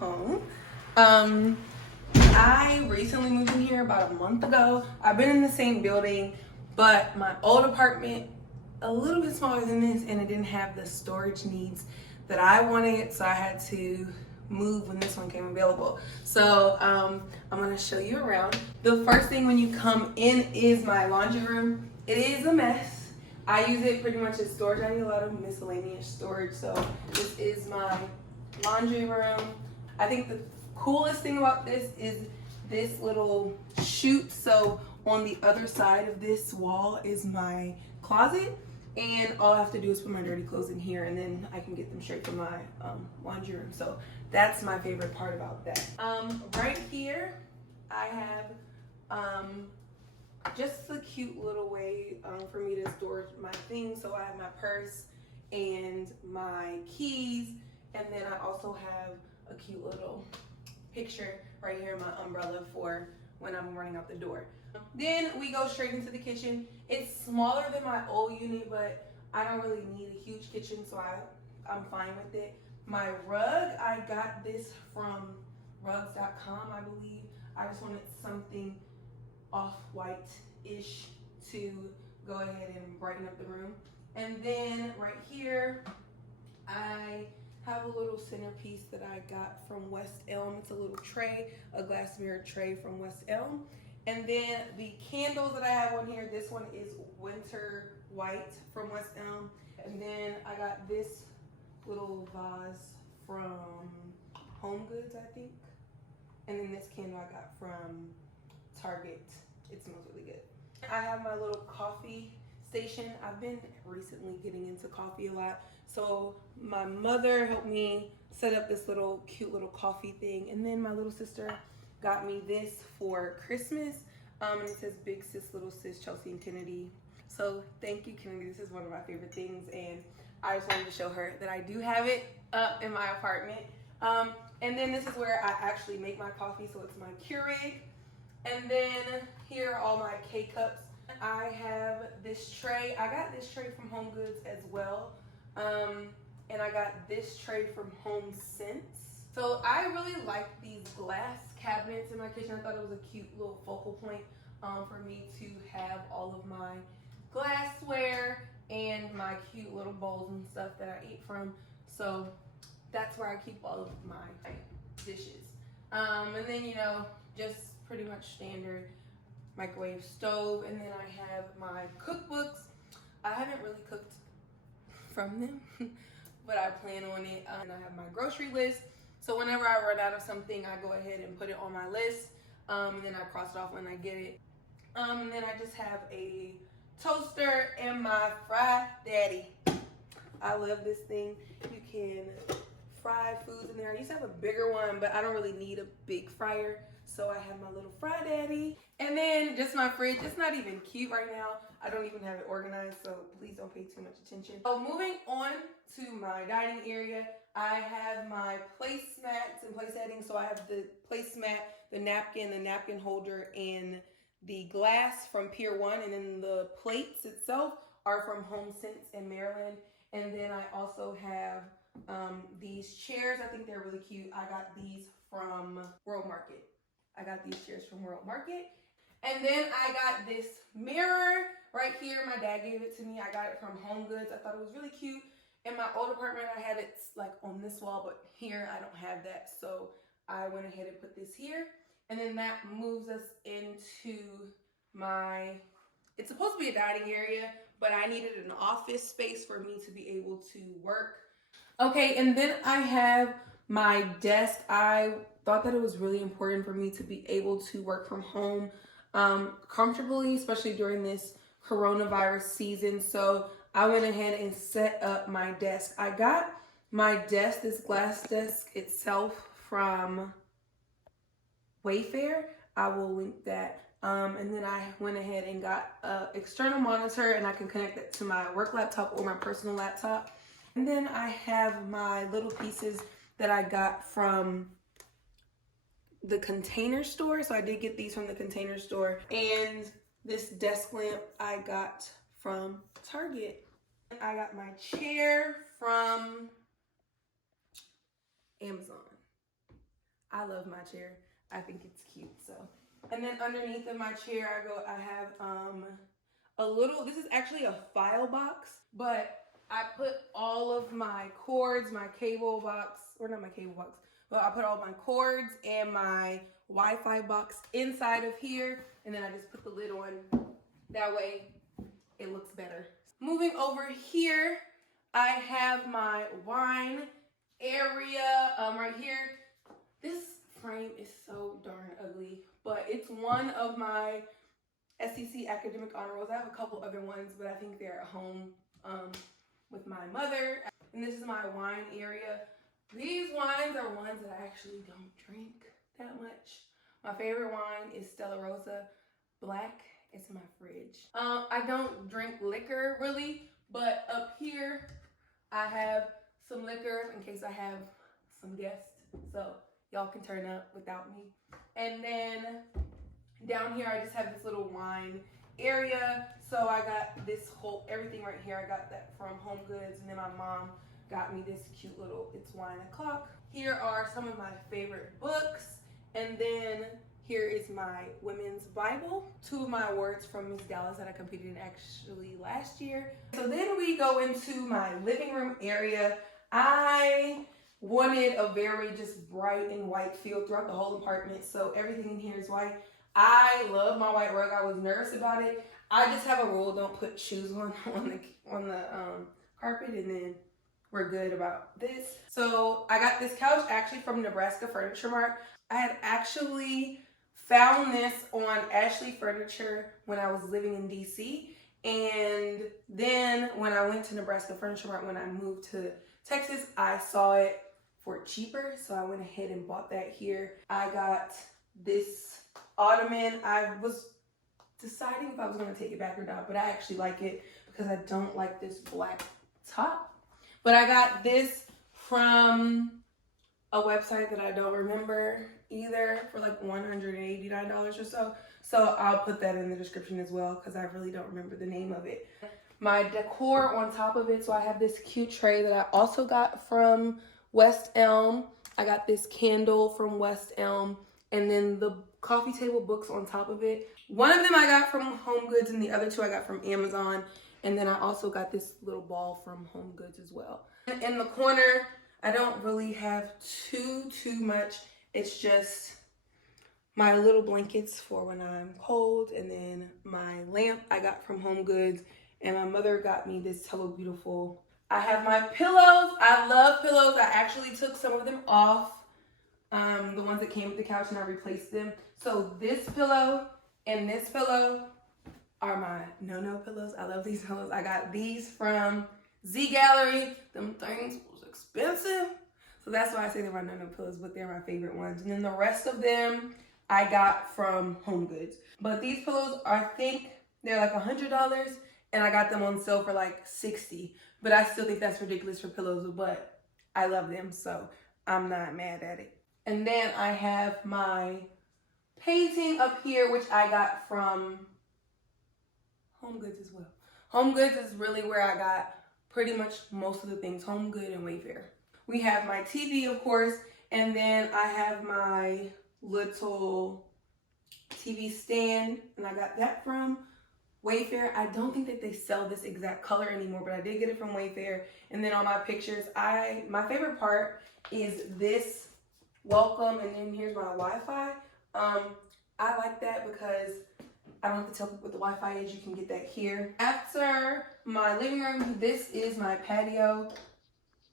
home. I recently moved in here about a month ago. I've been in the same building, but my old apartment, a little bit smaller than this, and it didn't have the storage needs that I wanted, so I had to move when this one came available. So I'm gonna show you around. The first thing when you come in is my laundry room. It is a mess. I use it pretty much as storage. I need a lot of miscellaneous storage, so this is my laundry room. I think the coolest thing about this is this little chute. So on the other side of this wall is my closet, and all I have to do is put my dirty clothes in here, and then I can get them straight from my laundry room. So that's my favorite part about that. Right here I have just a cute little way for me to store my things. So I have my purse and my keys, and then I also have a cute little picture right here, my umbrella for when I'm running out the door. Then we go straight into the kitchen. It's smaller than my old unit, but I don't really need a huge kitchen, so I'm fine with it. My rug, I got this from rugs.com, I believe. I just wanted something off-white-ish to go ahead and brighten up the room. And then right here, I have a little centerpiece that I got from West Elm. It's a little tray, a glass mirror tray from West Elm. And then the candles that I have on here, this one is Winter White from West Elm. And then I got this little vase from Home Goods, I think. And then this candle I got from Target. It smells really good. I have my little coffee station. I've been recently getting into coffee a lot. So my mother helped me set up this little cute little coffee thing. And then my little sister got me this for Christmas. And it says Big Sis, Little Sis, Chelsea and Kennedy. So thank you, Kennedy. This is one of my favorite things. And I just wanted to show her that I do have it up in my apartment. And then this is where I actually make my coffee. So it's my Keurig. And then here are all my K-cups. I have this tray. I got this tray from Home Goods as well. And I got this tray from Home Sense. So I really like these glass cabinets in my kitchen. I thought it was a cute little focal point for me to have all of my glassware and my cute little bowls and stuff that I eat from. So that's where I keep all of my dishes. And then, you know, just pretty much standard microwave stove. And then I have my cookbooks. I haven't really cooked from them, but I plan on it. And I have my grocery list. So whenever I run out of something, I go ahead and put it on my list. And then I cross it off when I get it. And then I just have a toaster and my Fry Daddy. I love this thing. You can fry foods in there. I used to have a bigger one, but I don't really need a big fryer. So I have my little Fry Daddy. And then just my fridge. It's not even cute right now. I don't even have it organized, so please don't pay too much attention. So moving on to my dining area, I have my placemats and place settings. So I have the placemat, the napkin holder, and the glass from Pier 1. And then the plates itself are from Home Sense in Maryland. And then I also have these chairs. I think they're really cute. I got these from World Market. I got these chairs from World Market. And then I got this mirror right here. My dad gave it to me. I got it from Home Goods. I thought it was really cute. In my old apartment, I had it like on this wall, but here I don't have that. So I went ahead and put this here. And then that moves us into my, it's supposed to be a dining area, but I needed an office space for me to be able to work. Okay, and then I have my desk. I thought that it was really important for me to be able to work from home comfortably, especially during this coronavirus season. So I went ahead and set up my desk. I got my desk, this glass desk itself, from Wayfair. I will link that. And then I went ahead and got an external monitor, and I can connect it to my work laptop or my personal laptop. And then I have my little pieces that I got from the Container Store. So I did get these from the Container Store. And this desk lamp I got from Target. I got my chair from Amazon. I love my chair. I think it's cute. So, and then underneath of my chair, I have a little. This is actually a file box, but I put all of my cords, my cable box, or not my cable box, but I put all my cords and my Wi-Fi box inside of here, and then I just put the lid on. That way, it looks better. Moving over here, I have my wine area right here. This frame is so darn ugly, but it's one of my SEC Academic Honor Rolls. I have a couple other ones, but I think they're at home with my mother. And this is my wine area. These wines are ones that I actually don't drink that much. My favorite wine is Stella Rosa Black. It's in my fridge. I don't drink liquor really, but up here I have some liquor in case I have some guests. So y'all can turn up without me. And then down here I just have this little wine area. So I got this whole, everything right here, I got that from Home Goods, and then my mom got me this cute little It's Wine O'Clock. Here are some of my favorite books, and then here is my women's Bible, 2 of my awards from Miss Dallas that I competed in actually last year. So then we go into my living room area. I wanted a very just bright and white feel throughout the whole apartment, so everything in here is white. I love my white rug. I was nervous about it. I just have a rule: don't put shoes on the carpet, and then we're good about this. So I got this couch actually from Nebraska Furniture Mart. I had actually found this on Ashley Furniture when I was living in DC, and then when I went to Nebraska Furniture Mart when I moved to Texas, I saw it for cheaper, so I went ahead and bought that here. I got this ottoman. I was deciding if I was going to take it back or not, but I actually like it because I don't like this black top. But I got this from a website that I don't remember either for like $189 or so. So I'll put that in the description as well because I really don't remember the name of it. My decor on top of it, so I have this cute tray that I also got from West Elm. I got this candle from West Elm, and then the coffee table books on top of it. One of them I got from Home Goods, and the other 2 I got from Amazon. And then I also got this little ball from Home Goods as well. In the corner, I don't really have too much. It's just my little blankets for when I'm cold, and then my lamp I got from Home Goods, and my mother got me this Hello Beautiful. I have my pillows. I love pillows. I actually took some of them off, the ones that came with the couch, and I replaced them. So this pillow and this pillow are my no-no pillows. I love these pillows. I got these from Z Gallery. Them things was expensive, so that's why I say they're my no-no pillows, but they're my favorite ones. And then the rest of them I got from Home Goods. But these pillows, I think they're like $100, and I got them on sale for like $60. But I still think that's ridiculous for pillows, but I love them, so I'm not mad at it. And then I have my painting up here, which I got from Home Goods as well. Home Goods is really where I got pretty much most of the things, Home Good and Wayfair. We have my TV, of course, and then I have my little TV stand, and I got that from Wayfair. I don't think that they sell this exact color anymore, but I did get it from Wayfair. And then on my pictures, my favorite part is this welcome, and then here's my Wi-Fi. I like that because I don't have to tell people what the Wi-Fi is. You can get that here. After my living room, this is my patio.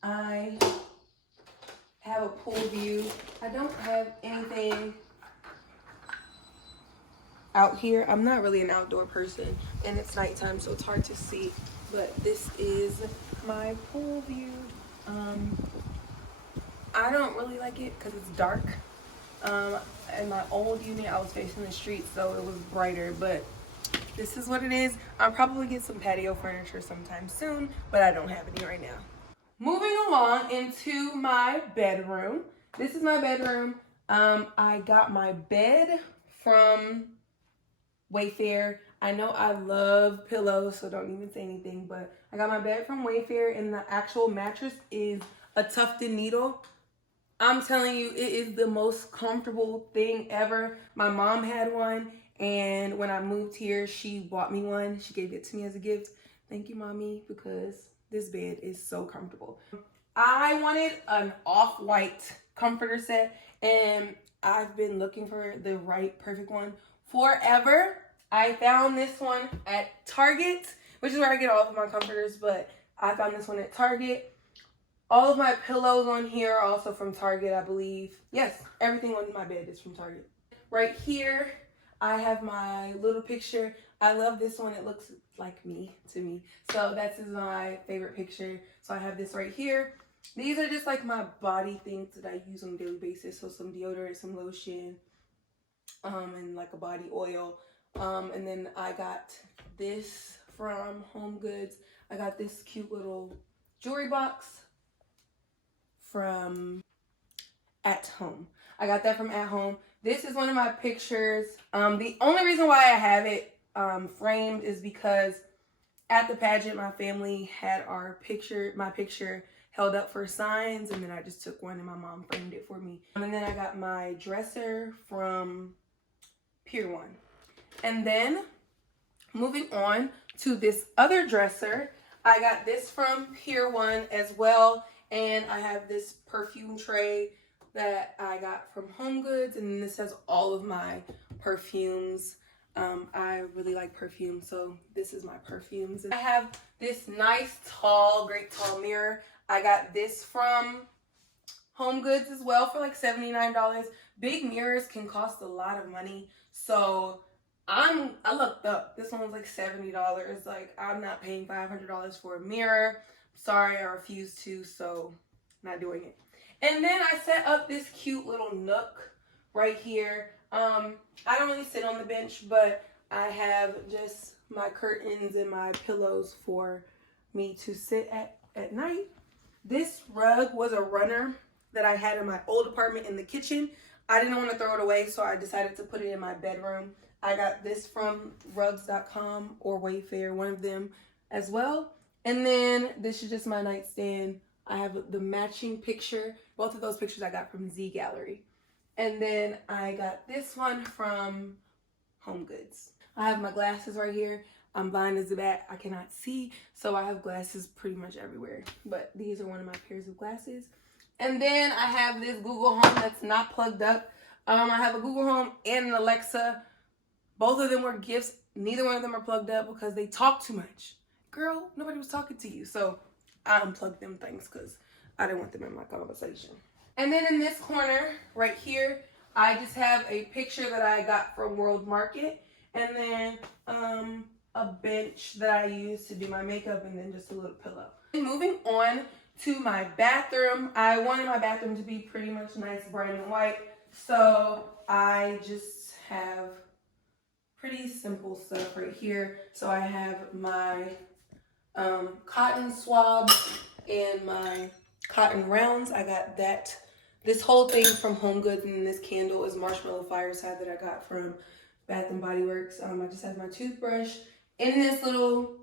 I have a pool view. I don't have anything out here. I'm not really an outdoor person, and it's nighttime, so it's hard to see. But this is my pool view. I don't really like it because it's dark. In my old unit, I was facing the street, so it was brighter, but this is what it is. I'll probably get some patio furniture sometime soon, but I don't have any right now. Moving along into my bedroom. This is my bedroom. I got my bed from Wayfair. I know I love pillows, so don't even say anything, but I got my bed from Wayfair, and the actual mattress is a tufted needle. I'm telling you, it is the most comfortable thing ever. My mom had one, and when I moved here, she bought me one. She gave it to me as a gift. Thank you, mommy, because this bed is so comfortable. I wanted an off-white comforter set, and I've been looking for the right perfect one forever. I found this one at Target, which is where I get all of my comforters, but I found this one at Target. All of my pillows on here are also from Target, I believe. Yes, everything on my bed is from Target. Right here, I have my little picture. I love this one. It looks like me to me. So that's my favorite picture. So I have this right here. These are just like my body things that I use on a daily basis. So some deodorant, some lotion, and like a body oil. And then I got this from Home Goods. I got this cute little jewelry box from At Home. I got that from At Home. This is one of my pictures. The only reason why I have it framed is because at the pageant, my family had my picture held up for signs, and then I just took one and my mom framed it for me. And then I got my dresser from Pier 1. And then moving on to this other dresser, I got this from Pier 1 as well. And I have this perfume tray that I got from Home Goods, and this has all of my perfumes. I really like perfume, so this is my perfumes. I have this nice great tall mirror. I got this from Home Goods as well for like $79. Big mirrors can cost a lot of money, so I looked up. This one was like $70. Like, I'm not paying $500 for a mirror. Sorry, I refuse to, so not doing it. And then I set up this cute little nook right here. I don't really sit on the bench, but I have just my curtains and my pillows for me to sit at night. This rug was a runner that I had in my old apartment in the kitchen. I didn't want to throw it away, so I decided to put it in my bedroom. I got this from rugs.com or Wayfair, one of them as well. And then this is just my nightstand. I have the matching picture. Both of those pictures I got from Z Gallery. And then I got this one from Home Goods. I have my glasses right here. I'm blind as a bat. I cannot see, so I have glasses pretty much everywhere. But these are one of my pairs of glasses. And then I have this Google Home that's not plugged up. I have a Google Home and an Alexa. Both of them were gifts. Neither one of them are plugged up because they talk too much. Girl, nobody was talking to you. So I unplugged them things because I didn't want them in my conversation. And then in this corner right here, I just have a picture that I got from World Market. And then a bench that I use to do my makeup, and then just a little pillow. And moving on to my bathroom, I wanted my bathroom to be pretty much nice, bright and white. So I just have pretty simple stuff right here. So I have my cotton swabs and my cotton rounds. I got this whole thing from Home Goods, and this candle is Marshmallow Fireside that I got from Bath and Body Works. I just have my toothbrush. In this little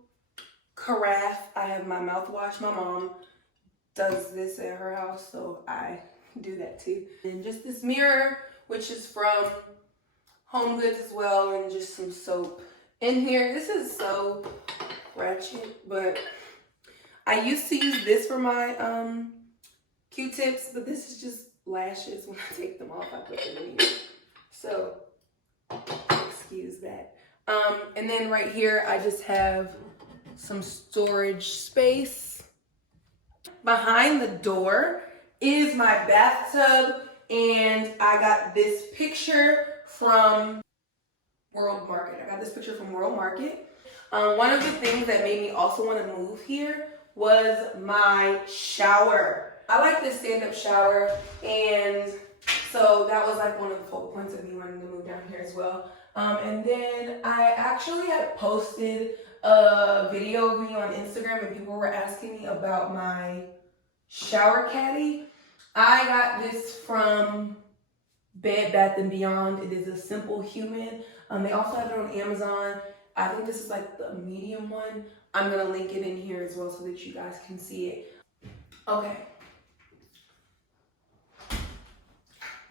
carafe, I have my mouthwash. My mom does this at her house, so I do that too. And just this mirror, which is from Home Goods as well, and just some soap in here. This is so ratchet, but I used to use this for my Q-tips, but this is just lashes. When I take them off, I put them in here. So excuse that. And then right here, I just have some storage space. Behind the door is my bathtub, and I got this picture from World Market. I got this picture from World Market. One of the things that made me also want to move here was my shower. I like this stand-up shower, and so that was like one of the focal points of me wanting to move down here as well. And then I actually had posted a video of me on Instagram, and people were asking me about my shower caddy. I got this from Bed Bath & Beyond. It is a Simple Human. They also have it on Amazon. I think this is like the medium one. I'm gonna link it in here as well so that you guys can see it. Okay.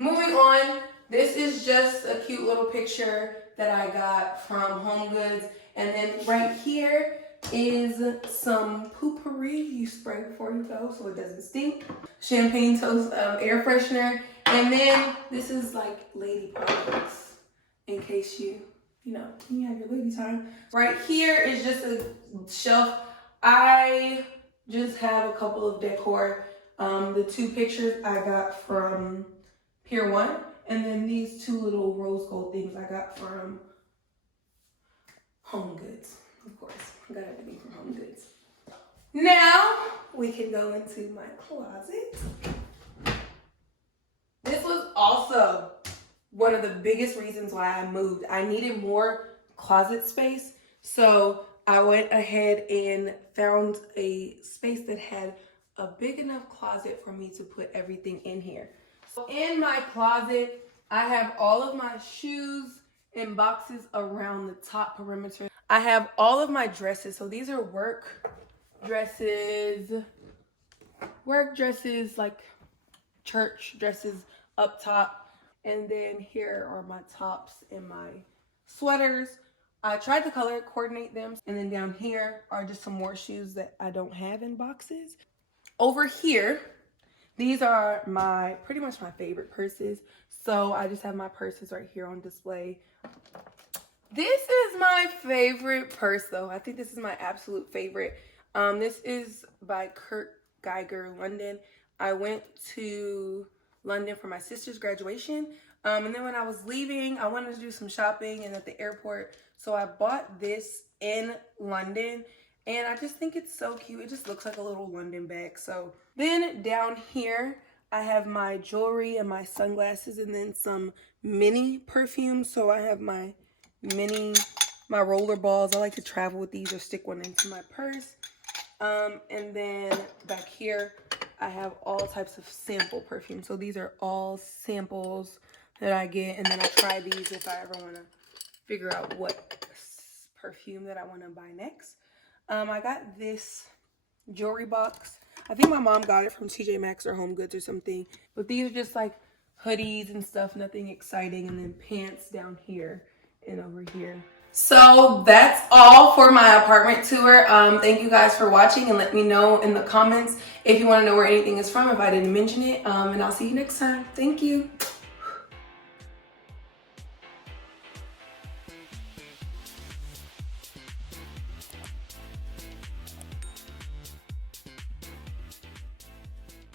Moving on, this is just a cute little picture that I got from Home Goods. And then right here is some poopery you spray before you go so it doesn't stink. Champagne toast air freshener. And then this is like lady products in case you have your lady time. Right here is just a shelf. I just have a couple of decor. The 2 pictures I got from Pier 1. And then these 2 little rose gold things I got from Home Goods. Of course, I got everything from Home Goods. Now, we can go into my closet. This was also one of the biggest reasons why I moved. I needed more closet space, so I went ahead and found a space that had a big enough closet for me to put everything in here. So in my closet, I have all of my shoes in boxes around the top perimeter. I have all of my dresses. So these are work dresses, like church dresses up top. And then here are my tops and my sweaters. I tried to color coordinate them. And then down here are just some more shoes that I don't have in boxes. Over here, these are pretty much my favorite purses. So I just have my purses right here on display. This is my favorite purse though. I think this is my absolute favorite. This is by Kurt Geiger, London. I went to London for my sister's graduation. And then when I was leaving, I wanted to do some shopping and at the airport. So I bought this in London. And I just think it's so cute. It just looks like a little London bag. So then down here, I have my jewelry and my sunglasses and then some mini perfumes. So I have my roller balls. I like to travel with these or stick one into my purse. And then back here, I have all types of sample perfumes. So these are all samples that I get. And then I try these if I ever want to figure out what perfume that I want to buy next. I got this jewelry box. I think my mom got it from TJ Maxx or Home Goods or something. But these are just like hoodies and stuff, nothing exciting. And then pants down here and over here. So that's all for my apartment tour. Thank you guys for watching and let me know in the comments if you want to know where anything is from, if I didn't mention it. And I'll see you next time. Thank you.